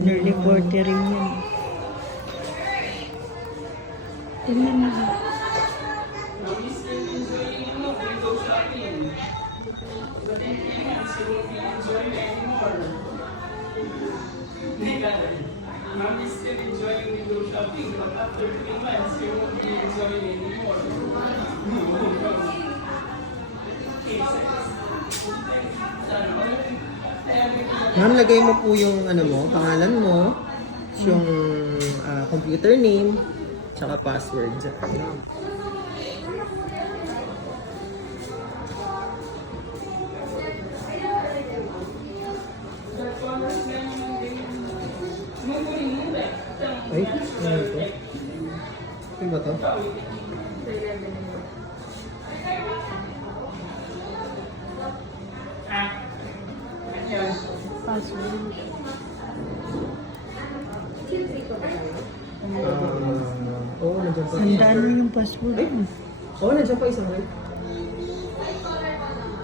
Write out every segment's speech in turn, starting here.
Early 40 rin yan. Tingnan mo. Mom is still enjoying window shopping, but after 3 months, you won't be enjoying anymore. Ma'am, lagay mo po yung ano mo, pangalan mo, yung computer name, tsaka password. Ay, ano ito? Ano ba ito? Password. Oo, nandiyan pa. Handaan mo yung password. Ay, oo, nandiyan pa isang rin.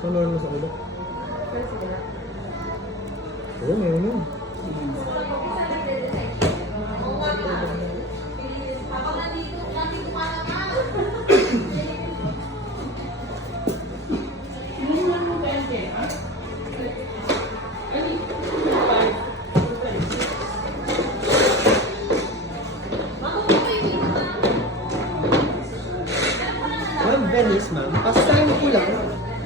Sunod mo sa ulo. Oo, meron yun. Ma'am, Venice, ma'am. Pasasahin ko lang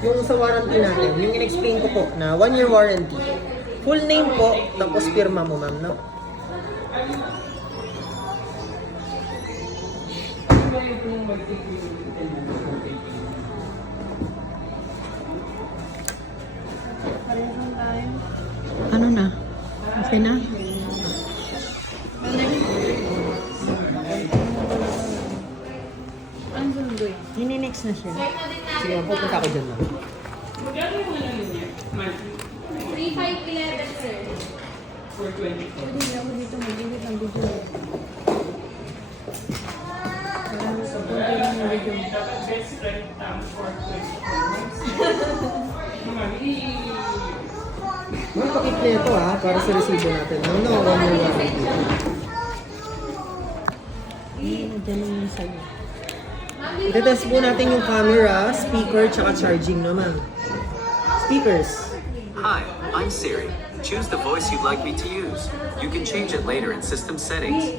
yung sa warranty natin, yung in-explain ko po na 1-year warranty. Full name po, tapos firma mo, ma'am, no? Parehong tayo. Ano na? Okay na? Ano sunduin? Nini-next na siya. Sige, ma'am, pupunta ako dyan, ma'am. Magkano yung ano niya? Monthly? 3511, sir. For 24. Hindi ako dito mag-edit ng video. Parang sa punto lang ng video. Dapat best friend for 24 months. Ma'am, pakipleto ha, para sa resibo natin. Ano, 1-year warranty. Diyan yung sa'yo. Itetest po natin yung camera, speaker, tsaka charging naman. Speakers. Hi, I'm Siri. Choose the voice you'd like me to use. You can change it later in system settings.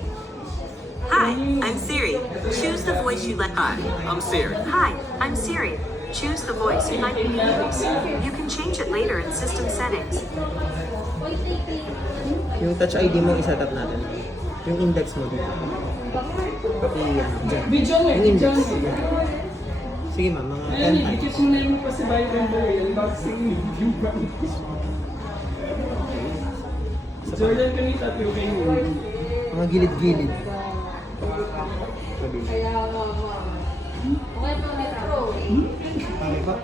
Hi, I'm Siri. Choose the voice you'd like. Hi, I'm Siri. Hi, I'm Siri. Choose the voice you'd like me to use. You can change it later in system settings. Yung touch ID mo, isetap natin. Yung index mo dito. Dyan. Video mo, Yung video index. mo. Sige ma'am, mga 10 Ayun, times. ikit mo na yung pasibay ng buhay. Unboxing yung bag. Jordan kami tatlo kayo. Mga gilid-gilid. Kaya nga. Okay, Metro. Okay pa?